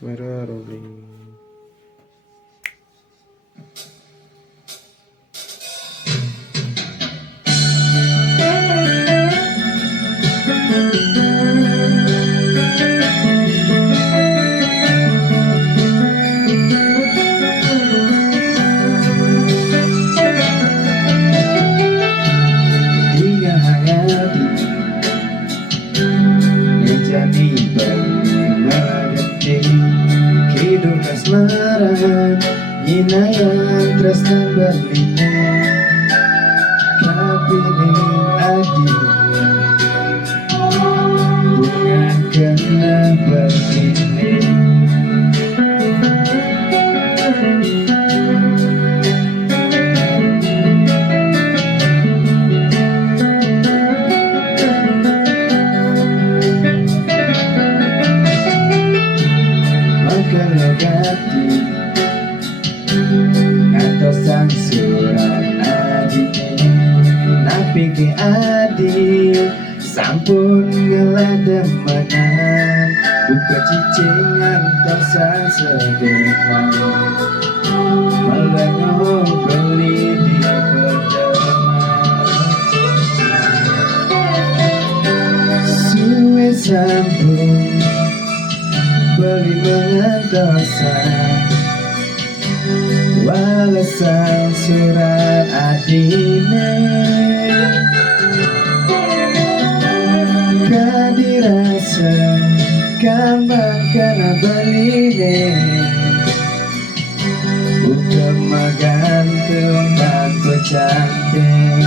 Merah rolling. Hingga hayati menjadi bermengerti hidup asmara inayang tresna berlina kapilih adi bukan kena berlini logati ngatos sang surat adine napi ke adi sampun ngelademenan buka cicingan tosan sedekah melengo beli di pedeman suwe sambung beli mengantosan walesan surat adine kadirasa kambang karena beline bukan magantung tanpa cantik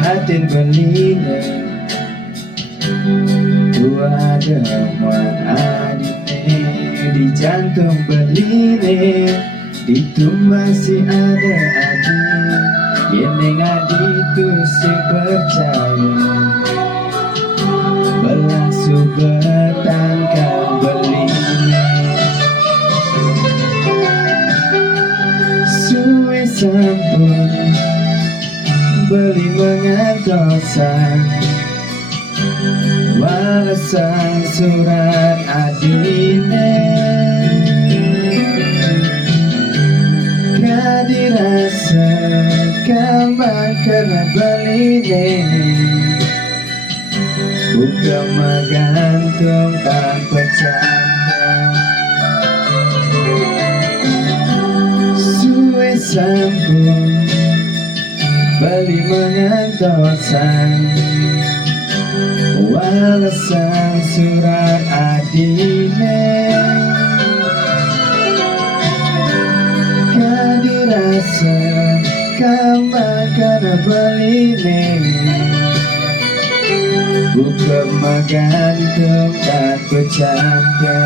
Hatin beline dua demuan adine di jantung beline ditumbang si ada adi yeneng adi tu si percaya belasu bertangkap beline suwe sampun beli mengantosan walesan surat adine kadirasa kambang karena beline bukan magantung tanpa canda suwe sambung beli mengantosan walesan surat adine kadirasa kambang karena beline bukan magantung tanpa canda